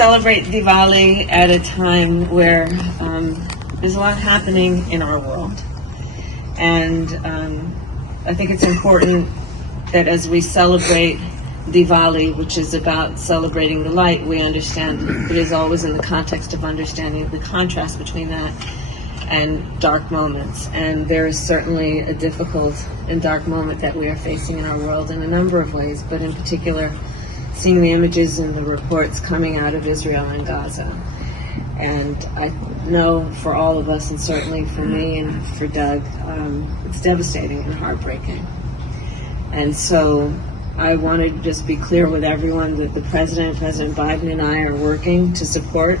celebrate Diwali at a time where there's a lot happening in our world. And I think it's important that as we celebrate Diwali, which is about celebrating the light, we understand it is always in the context of understanding the contrast between that and dark moments. And there is certainly a difficult and dark moment that we are facing in our world in a number of ways, but in particular, seeing the images and the reports coming out of Israel and Gaza. And I know for all of us, and certainly for me and for Doug, it's devastating and heartbreaking. And so I wanted to just be clear with everyone that the President Biden and I are working to support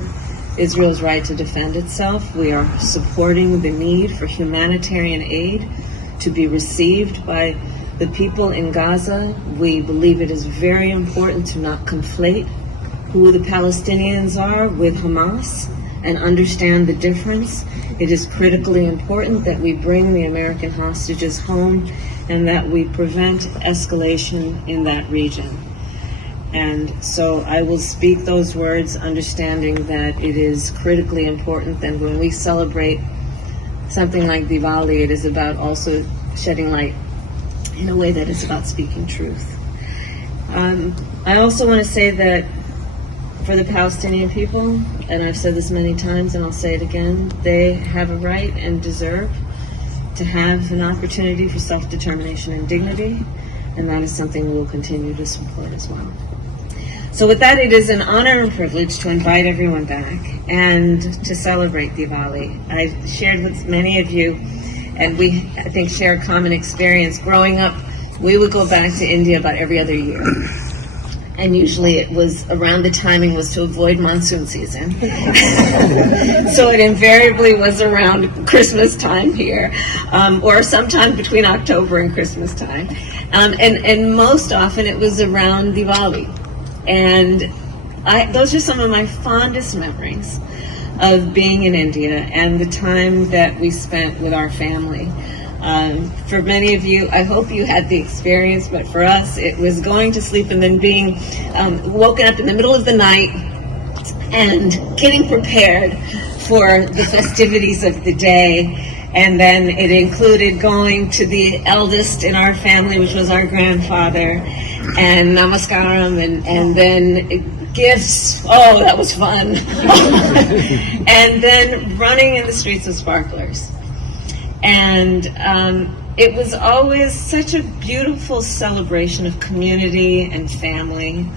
Israel's right to defend itself. We are supporting the need for humanitarian aid to be received by the people in Gaza. We believe it is very important to not conflate who the Palestinians are with Hamas and understand the difference. It is critically important that we bring the American hostages home and that we prevent escalation in that region. And so I will speak those words understanding that it is critically important that when we celebrate something like Diwali, it is about also shedding light in a way that is about speaking truth. I also want to say that for the Palestinian people, and I've said this many times and I'll say it again, they have a right and deserve to have an opportunity for self-determination and dignity, and that is something we will continue to support as well. So with that, it is an honor and privilege to invite everyone back and to celebrate Diwali. I've shared with many of you, and we, I think, share a common experience. Growing up, we would go back to India about every other year. And usually it was around the timing was to avoid monsoon season. So it invariably was around Christmas time here, or sometime between October and Christmas time. And most often it was around Diwali. And those are some of my fondest memories of being in India and the time that we spent with our family. For many of you, I hope you had the experience, but for us, it was going to sleep and then being woken up in the middle of the night and getting prepared for the festivities of the day. And then it included going to the eldest in our family, which was our grandfather, and namaskaram, and then gifts. Oh, that was fun. And then running in the streets with sparklers. And it was always such a beautiful celebration of community and family.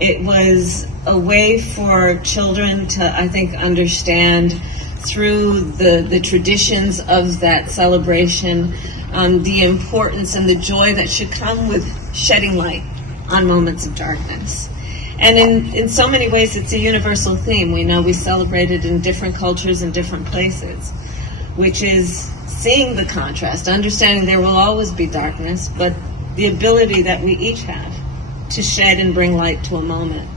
It was a way for children to, I think, understand through the traditions of that celebration the importance and the joy that should come with shedding light on moments of darkness. And in so many ways, it's a universal theme. We know we celebrate it in different cultures and different places, which is seeing the contrast, understanding there will always be darkness, but the ability that we each have to shed and bring light to a moment.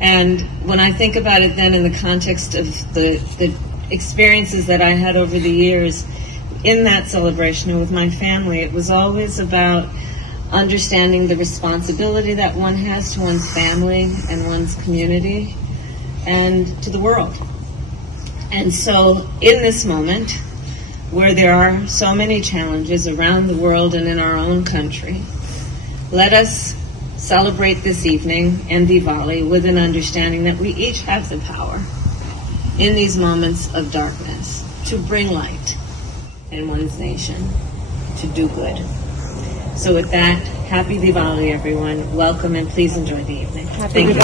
And when I think about it then in the context of the experiences that I had over the years in that celebration with my family, it was always about understanding the responsibility that one has to one's family and one's community and to the world. And so in this moment, where there are so many challenges around the world and in our own country, let us celebrate this evening and Diwali with an understanding that we each have the power in these moments of darkness to bring light in one's nation, to do good. So with that, happy Diwali, everyone. Welcome, and please enjoy the evening. Thank you.